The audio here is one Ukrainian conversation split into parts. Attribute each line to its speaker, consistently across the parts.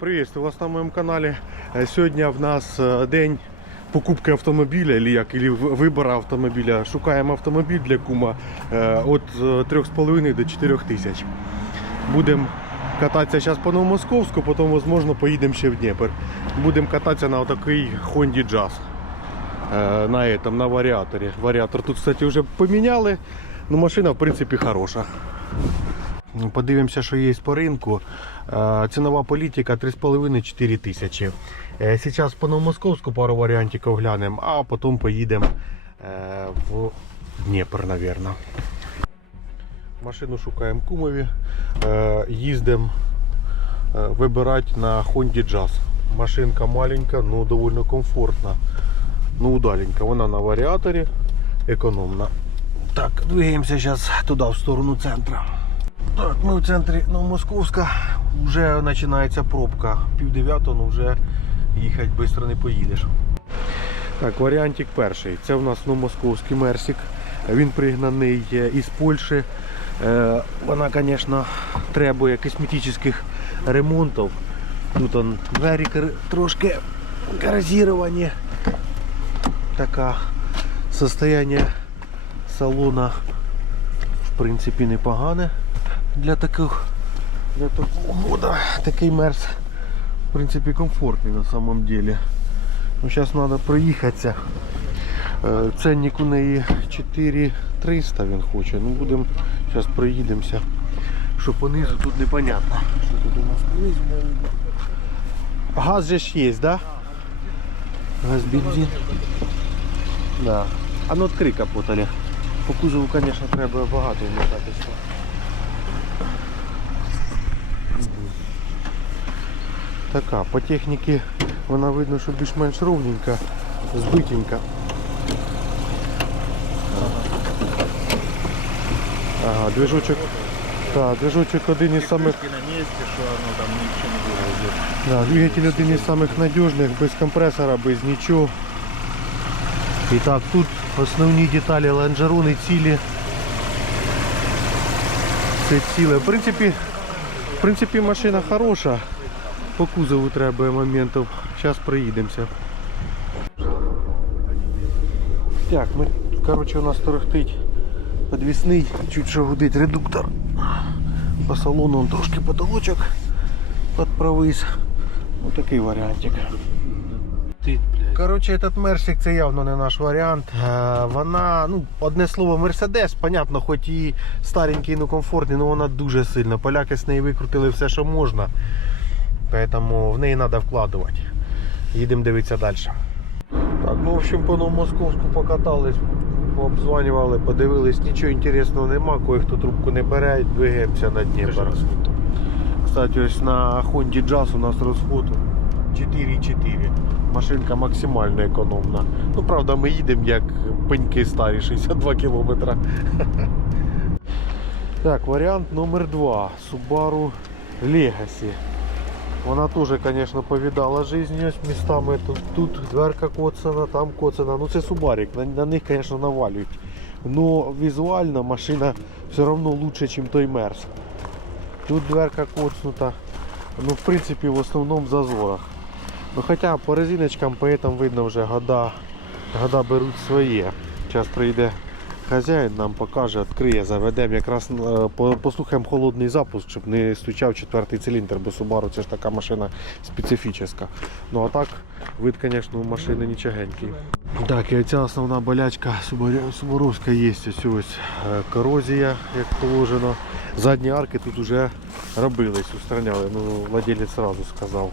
Speaker 1: Приветствую вас на моем канале. Э, Сегодня в нас э, день покупки автомобіля, или як, или в- вибору автомобіля. Шукаємо автомобіль для кума е, від е, 3,5 до 4 тисяч. Будемо кататися зараз по Новомосковську, потім, можливо, поїдемо ще в Дніпр. Будемо кататися на такий Honda Jazz. Е, На этом, на варіаторі. Варіатор тут, кстати, вже поміняли. Ну, машина, в принципі, хороша. Подивимося, що є по ринку. Е, Цінова політика 3,5-4 тисячі. Е, Зараз по Новомосковську пару варіантів глянемо, а потім поїдемо е, в Дніпр, мабуть. Машину шукаємо кумові. Е, Їздимо е, вибирати на Honda Jazz. Машинка маленька, ну доволі комфортна. Ну удаленька. Вона на варіаторі, економна. Так, двигаємося зараз туди, в сторону центру. Так, ми в центрі Новомосковська. Вже починається пробка. Пів дев'ятого, ну вже їхати швидко не поїдеш. Так, варіантик перший. Це в нас новомосковський Мерсік. Він пригнаний е, із Польщі. Е, Вона, звісно, требує косметичних ремонтів. Тут он двері трошки коррозіровані. Така состояние салона в принципі непогане для таких для такого года. Такий мерс в принципі комфортний на самом деле. Ну, зараз треба проїхатися. Е, Ценник у неї 4300 він хоче. Ну будемо зараз проїдемося. Що понизу тут непонятно. Що тут у нас понизу. Газ же ж є, да? Газ бензин. Да. А ну відкрий капот, Олег. По кузову, звісно, треба багато вмішатися. Така, по техніці вона видно, що більш-менш ровненька, збитенька. Ага, движочок. Так, движочок один із самих
Speaker 2: на месте, что оно там ничего не будет.
Speaker 1: Да, двигатель один із самих надіжних, без компресора, без нічого. І так, тут основні деталі лонжерони цілі. Це ціле. В принципі, в принципі машина хороша. По кузову треба моментів. Зараз проїдемося. Так, ми, коротше, у нас торохтить підвісний, чуть що гудить редуктор. По салону он трошки потолочок підпровис. Ось такий варіантик. Коротше, этот Мерсик це явно не наш варіант. Е, Вона, ну, одне слово, Мерседес, понятно, хоч і старенький, ну комфортний, але вона дуже сильна. Поляки з неї викрутили все, що можна. Поэтому в неї треба вкладувати. Їдемо дивитися далі. Так, ну в общем, по Новомосковську покатались, пообзванювали, подивились, нічого інтересного нема, кое-хто трубку не бере, двигаємося на Дніпро. Кстати, ось на Honda Jazz у нас розход 4,4. Машинка максимально економна. Ну, правда, ми їдемо як пеньки старі, 62 кілометра. Так, варіант номер 2. Subaru Legacy. Вона теж, звісно, повідала життя ось містами. Тут, тут дверка коцана, там коцана. Ну це Субарик, на, на них, звісно, навалюють. Но візуально машина все одно лучше, ніж той Мерс. Тут дверка коцнута. Ну, в принципі, в основному в зазорах. Ну, хоча по резиночкам, по этому видно вже года, года беруть своє. Зараз прийде хазяїн, нам покаже, відкриє, заведемо. Якраз е, послухаємо холодний запуск, щоб не стучав четвертий циліндр, бо Subaru це ж така машина специфічна. Ну а так, вид, звісно, у машини нічогенький. Так, і ця основна болячка Субаровська є. Ось ось е, корозія, як положено. Задні арки тут вже робились, устраняли. Ну, владелець одразу сказав.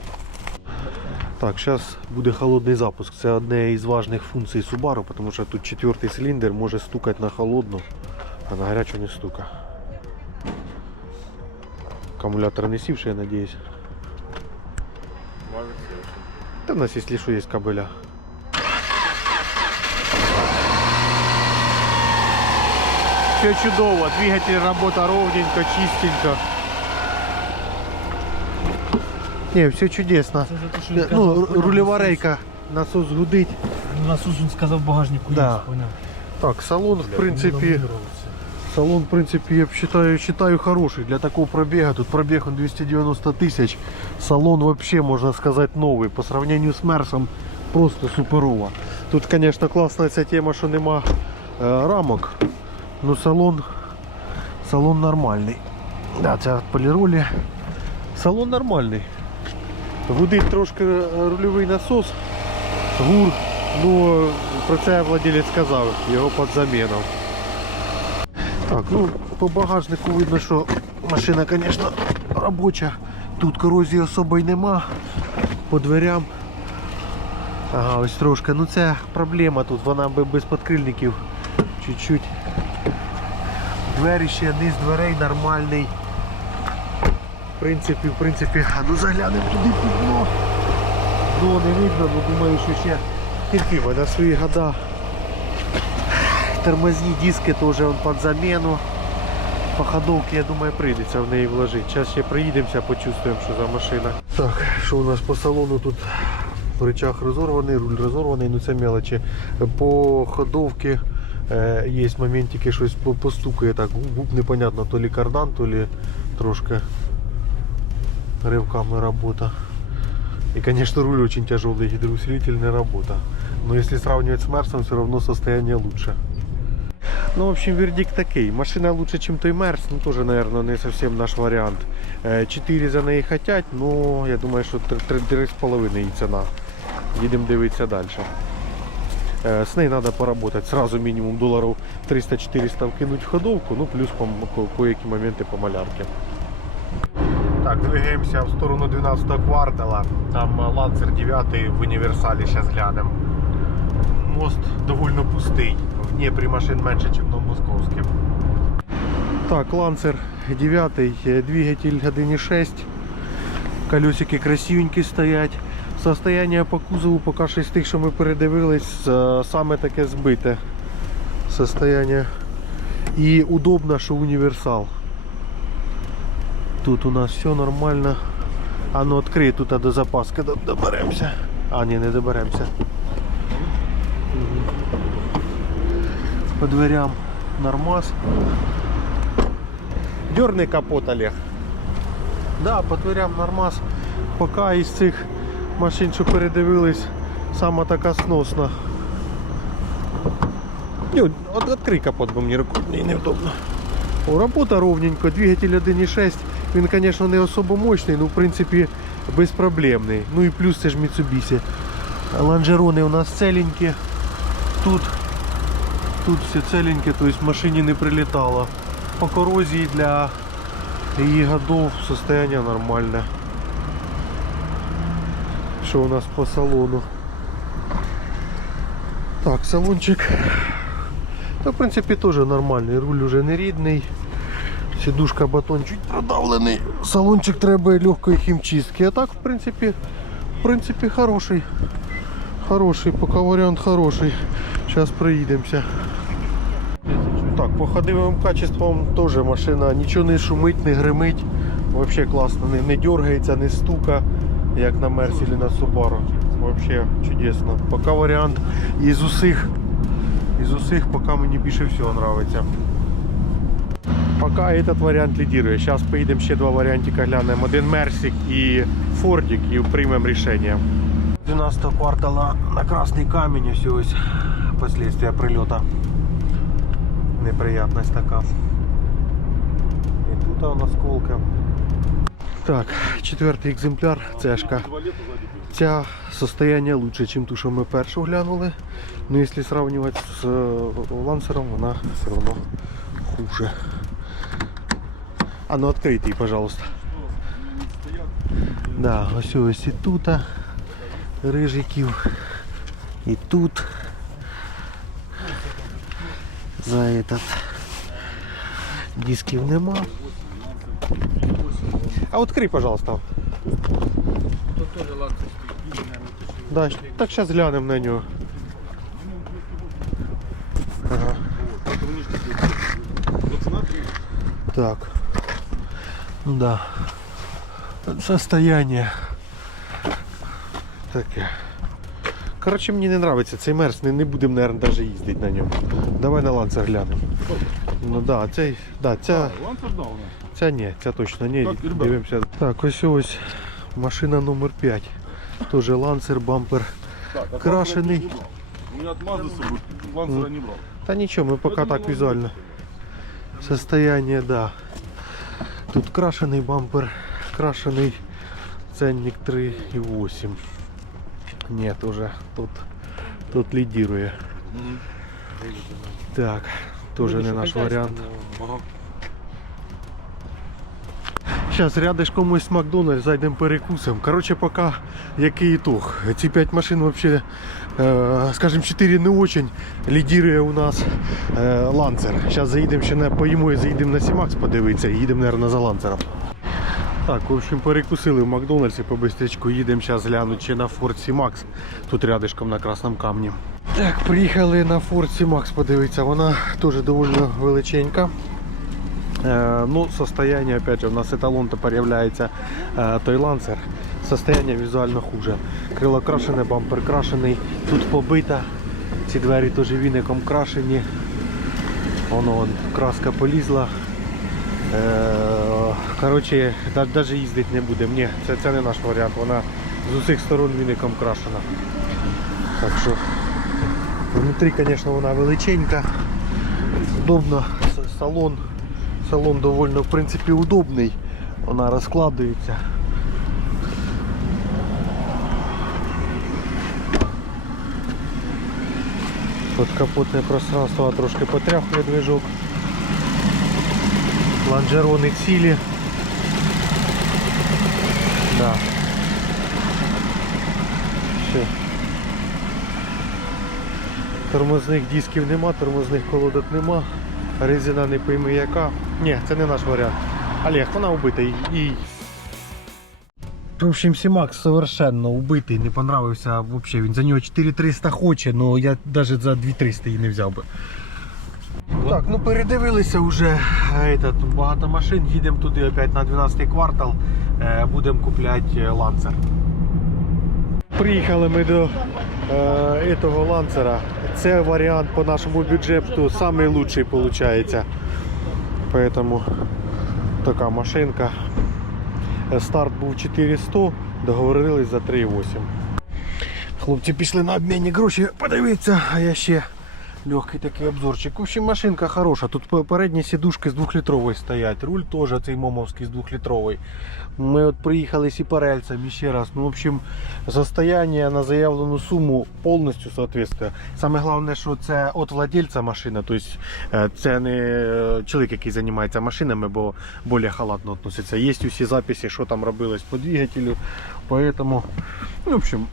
Speaker 1: Так, зараз буде холодний запуск. Це одне із важних функцій Subaru, тому що тут четвертий циліндр може стукати на холодну, а на гарячу не стука. Акумулятор не сівший, я надіюсь.
Speaker 2: Может,
Speaker 1: Та у нас, якщо що, є кабеля. Все чудово, двигатель робота ровненько, чистенько. Не, все чудесно.
Speaker 3: Це за те, що він
Speaker 1: Ну,
Speaker 3: казав,
Speaker 1: рульова рейка, насос гудить.
Speaker 3: Насос він сказав багажнику
Speaker 1: Да.
Speaker 3: є, поняв.
Speaker 1: Так, салон, в принципі, Салон, в принципе, я считаю, считаю хороший для такого пробега. Тут пробег он 290 тысяч. Салон вообще, можно сказать, новый. По сравнению с Мерсом просто суперово. Тут, конечно, класна ця тема, що нема е, рамок. Ну салон, салон нормальний. Да, це поліролі. Салон нормальний. Гудить трошки е, рульовий насос. Гур. Ну, про це владелець сказав, його під заміну. Так, ну по багажнику видно, що машина, звісно, робоча. Тут корозії особо й нема. По дверям. Ага, ось трошки. Ну це проблема тут, вона без подкрильників. Чуть-чуть. Двері ще низ дверей нормальний. Принципі, в принципі, ну заглянемо туди під дно. Дно не видно, ну думаю, що ще терпимо на свої года. Тормозні диски теж он під заміну. По ходовці, я думаю, прийдеться в неї вложити. Зараз ще приїдемося, почувствуємо, що за машина. Так, що у нас по салону тут? Рычаг розорваний, руль розорваний, ну це мелочі. По ходовці е, є моментики, щось по- постукає так, губ, непонятно, то ли кардан, то ли трошки ривками робота. И, конечно, руль очень тяжелый, гидроусилитель не работа. Но если сравнивать с Мерсом, все равно состояние лучше. Ну, в общем, вердикт такий. Машина лучше, чем той Мерс, ну, тоже, наверное, не совсем наш вариант. 4 за неї хотять, ну, я думаю, що 3,5 її ціна. Їдемо дивитися далі. Е, З нею треба поработати. Сразу мінімум доларів 300-400 вкинуть в ходовку, ну, плюс по, ко- кое-які моменти по малярці. Так, двигаємося в сторону 12 квартала. Там е, Ланцер 9 в універсалі, зараз глянемо. Мост довольно пустий. В Дніпрі машин менше, ніж на московському. Так, Ланцер 9, е, двигатель 1.6. Колесики красивенькі стоять. Состояние по кузову поки що з тих, що ми передивились, е, саме таке збите состояние. І удобно, що універсал. Тут у нас все нормально. А ну відкрий тут до запаски до- доберемося. А, ні, не доберемося. По дверям нормас. Дерний капот, Олег. Да, по дверям нормас. Поки із цих машин, що передивились, сама така сносна. Ні, от, відкрий капот, бо мені рукою невдобно. О, робота ровненько, двигатель 1.6. Він, звісно, не особо мощний, але в принципі безпроблемний. Ну і плюс це ж Mitsubishi. Лонжерони у нас целенькі. Тут, тут все целеньке, тобто машині не прилітало. По корозії для її годов состояние нормальне. Що у нас по салону? Так, салончик. Та, в принципі, теж нормальний. Руль уже не рідний. Сідушка батон чуть продавлений. Салончик треба легкої хімчистки. А так, в принципі, в принципі, хороший. Хороший, поки варіант хороший. Зараз приїдемося. Так, по ходовим качествам теж машина нічого не шумить, не гримить. Взагалі класно, не, не дергається, не стука, як на Мерсі чи на Subaru. Взагалі чудесно. Поки варіант із усіх, із усіх поки мені більше всього подобається. Пока этот варіант лідирує. Зараз поїдемо ще два варіантика глянемо. Один Мерсик і Фордик і приймемо рішення. 12 квартала на Красний Камінь ось ось последствия прильоту. Неприятность така. І тут у нас. Так, четвертий екземпляр, цешка. Ця состояние лучше, ніж ту, що ми першу глянули. Ну, якщо сравнивать з е, лансером, вона все одно хуже. А ну її, пожалуйста. Да, ось ось і тут рижиків. І тут. За этот дисків нема. А відкрий, пожалуйста. Да, так зараз глянемо на нього. Ага. Так. Ну да. Состояние. Таке. Коротше, мені не подобається цей мерс, не, не будемо, мабуть, навіть їздити на ньому. Давай на ланцер глянемо. Ну да, цей, да, ця,
Speaker 3: Лансер да, у нас.
Speaker 1: ця ні, ця точно ні.
Speaker 3: Так, ребят.
Speaker 1: Дивимося. Так, ось ось машина номер 5. Тоже лансер, бампер.
Speaker 3: Так, а
Speaker 1: Крашеный.
Speaker 3: лансера я не брал. У меня отмазы с собой, лансера не брал.
Speaker 1: Та нічого, ми поки
Speaker 3: Поэтому
Speaker 1: так
Speaker 3: вам
Speaker 1: візуально. Состояние, да. Тут крашений бампер, крашений ценник 3,8. Нет, уже тут, тут лідірує. Так, тоже не наш варіант. Зараз рядышком ось Макдональдс, зайдемо перекусимо. Короче, поки який ітог. Ці 5 машин вообще, е, скажем, 4 не очень. Лідірує у нас е, ланцер. Зараз заїдемо ще на поїмо і заїдемо на Сімакс подивитися і їдемо, за ланцером. Так, в общем, перекусили в Макдональдсі по бистрячку. Їдемо зараз глянути на Ford C-Max. Тут рядышком на Красному камні. Так, приїхали на Ford C-Max подивитися. Вона теж доволі величенька. Э, Ну, состояние, опять же, у нас эталон тепер являється э, той лансер. Состояние візуально хуже. Крило крашене, бампер крашений. Тут побита. Ці двері теж віником крашені. Воно вон, краска полізла. Е, Коротше, навіть їздити не будемо. Ні, це, це не наш варіант. Вона з усіх сторон віником крашена. Так що внутрі, звісно, вона величенька. Удобно. С- Салон. Салон довольно в принципі удобний. Вона розкладується. Подкапотне пространство трошки потряхує движок. Лонжерони цілі. Да. Ще. Тормозних дисків нема, тормозних колодок нема. Резина не пойми яка. Ні, це не наш варіант. Олег, вона убита і. В общем, Сімакс совершенно убитий, не понравився вообще. Він за нього 4300 хоче, але я навіть за 2300 її не взяв би. Так, ну передивилися вже е, этот, багато машин, їдемо туди опять на 12 квартал, е, будемо купляти ланцер. Приїхали ми до е, этого ланцера. Це варіант по нашому бюджету лучший виходить. Поэтому така машинка. Старт був 400, договорились за 3,8. Хлопці пішли на обмінні гроші подивиться. а я ще легкий такий обзорчик. В общем, машинка хороша. Тут пе- передні сідушки з 2-літрової стоять. Руль теж цей момовський з 2-літровий. Ми от приїхали з парельцем ще раз. Ну, в общем, состояние на заявлену суму повністю соответствує. Саме головне, що це від владельця машина, тобто це не е, чоловік, який займається машинами, бо більш халатно відноситься. Є усі записи, що там робилось по двигателю. Поэтому, ну, в общем,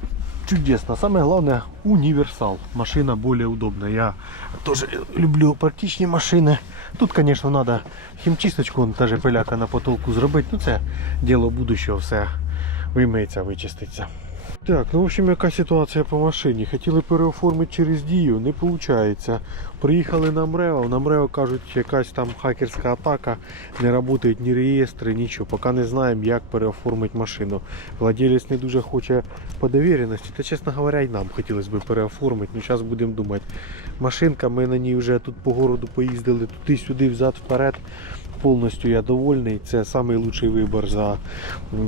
Speaker 1: чудесно. Самое главное, универсал. Машина более удобная. Я тоже люблю практичні машини. Тут, конечно, надо хімчисточку, вон, даже пиляка на потолку зробити. Ну, це діло будущего, все вимиється, вичиститься. Так, ну в общем, яка ситуація по машині? Хотіли переоформити через дію, не виходить. Приїхали на МРЕО, на МРЕО кажуть, якась там хакерська атака, не працюють ні реєстри, нічого. Поки не знаємо, як переоформити машину. Владелець не дуже хоче по довіреності, та чесно говоря, і нам хотілося б переоформити. Ну, зараз будемо думати. Машинка, ми на ній вже тут по городу поїздили, туди-сюди, взад, вперед. Повністю я довольний. Це найкращий вибір за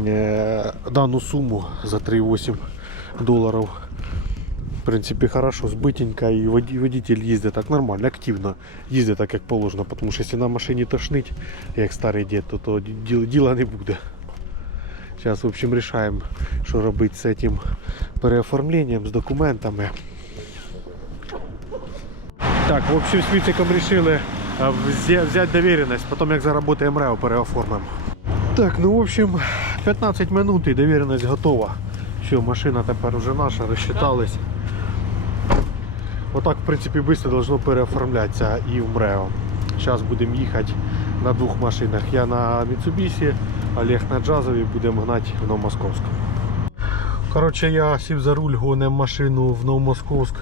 Speaker 1: е, дану суму за 3,8 доларів. В принципі, хорошо, збитенька і водитель їздить так нормально, активно їздить так, як положено. Тому що якщо на машині тошнить, як старий дід, то, то діла, не буде. Зараз, в общем, рішаємо, що робити з цим переоформленням, з документами. Так, в общем, з Вітиком вирішили взяти довіреність, потім як заработаємо МРЕО, переоформимо. Так, ну в общем, 15 минут і довіреність готова. Все, машина тепер уже наша, розчитались. Отак, в принципі, швидко должно переоформлятися і в МРЕО. Зараз будемо їхати на двох машинах. Я на Mitsubishi, Олег на джазові, будемо гнати в Новомосковськ. Короче, я сів за руль, гоним машину в Новомосковськ.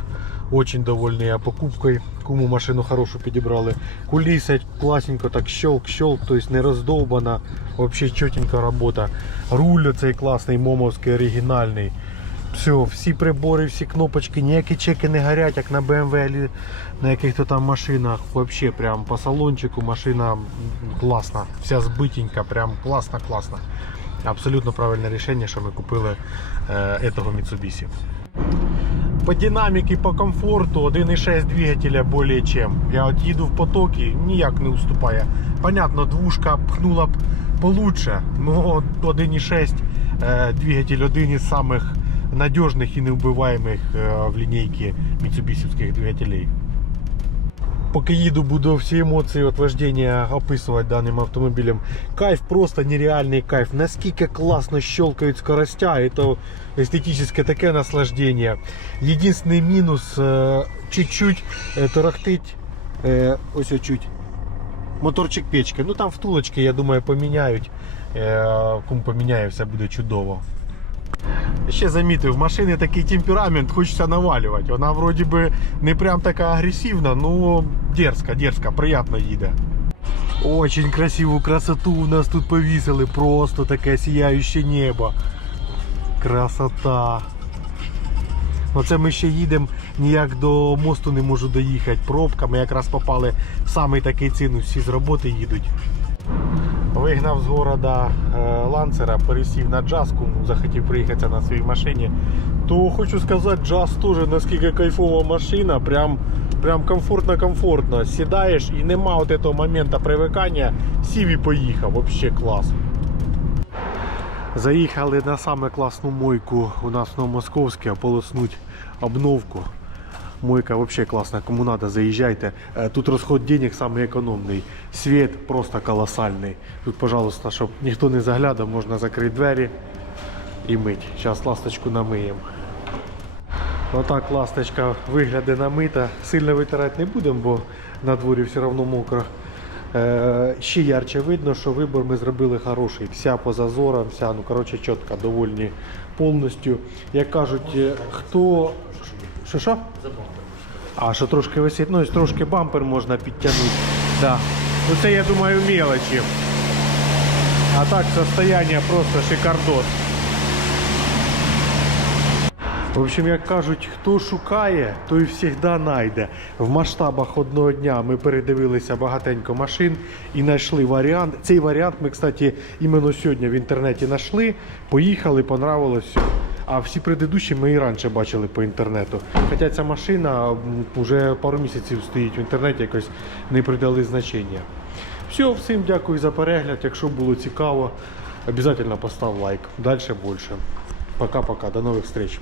Speaker 1: Очень довольний я покупкою. Кому машину хорошу підібрали. Кулісять класненько, так щелк-щелк, то есть не роздовбана. Вообще чотенька робота. Руль цей класний, момовський, оригінальний. Все, всі прибори, всі кнопочки, ніякі чеки не горять, як на BMW на яких-то там машинах. Вообще прям по салончику машина класна. Вся збитенька, прям класна, класна. Абсолютно правильне рішення, що ми купили е, этого Mitsubishi. По динаміки, по комфорту 1.6 двигателя более чем. Я от їду в потоки, ніяк не уступає. Понятно, двушка пхнула б получше, но 1.6 е, двигатель один із самых надежных і неубиваемых е, в лінійці міцубісівських двигателей. Поки їду, буду всі емоції від вождення описувати даним автомобілем. Кайф просто нереальний кайф. Наскільки класно щелкають скоростя, це естетичне таке наслаждення. Єдиний мінус е, чуть-чуть е, торохтить. е, Ось чуть. Моторчик печки. Ну там втулочки, я думаю, поміняють. Кум поміняє, все буде чудово. Ще замітив, в машини такий темперамент, хочеться навалювати. Вона вроді би не прям така агресивна, ну дерзка, дерзка, приємно їде. Очень красиву красоту у нас тут повісили, просто таке сіяюче небо. Красота. Оце ми ще їдемо, ніяк до мосту не можу доїхати. Пробка, ми якраз попали в самий такий цин, всі з роботи їдуть. Вигнав з города е, ланцера, пересів на джаз, кому захотів приїхати на своїй машині. То хочу сказати, джаз теж наскільки кайфова машина, прям, прям комфортно-комфортно. Сідаєш і нема от цього моменту привикання, сів і поїхав. Вообще клас. Заїхали на саме класну мойку у нас на Московське, ополоснуть обновку. Мойка вообще класна, кому надо, заїжджайте. Е, Тут розход денег самый економний. Світ просто колосальний. Тут, пожалуйста, щоб ніхто не заглядав, можна закрити двері і мить. Зараз ласточку намиємо. Отак ласточка вигляде намита. Сильно витирати не будемо, бо на дворі все одно мокро. Е, ще ярче видно, що вибор ми зробили хороший. Вся по зазорам, вся, ну коротше, чітко, довольні повністю. Як кажуть, е, хто. Що що? А, що трошки висить, ну і трошки бампер можна підтягнути. Да. Ну це я думаю мелочі. А так состояние просто шикардос. В общем, як кажуть, хто шукає, той завжди знайде. В масштабах одного дня ми передивилися багатенько машин і знайшли варіант. Цей варіант ми, кстати, іменно сьогодні в інтернеті знайшли, поїхали, понравилось все. А всі предыдущі ми і раніше бачили по інтернету. Хоча ця машина вже пару місяців стоїть в інтернеті, якось не придали значення. Все, всім дякую за перегляд. Якщо було цікаво, обов'язково постав лайк. Далі більше. Пока-пока, до нових встреч.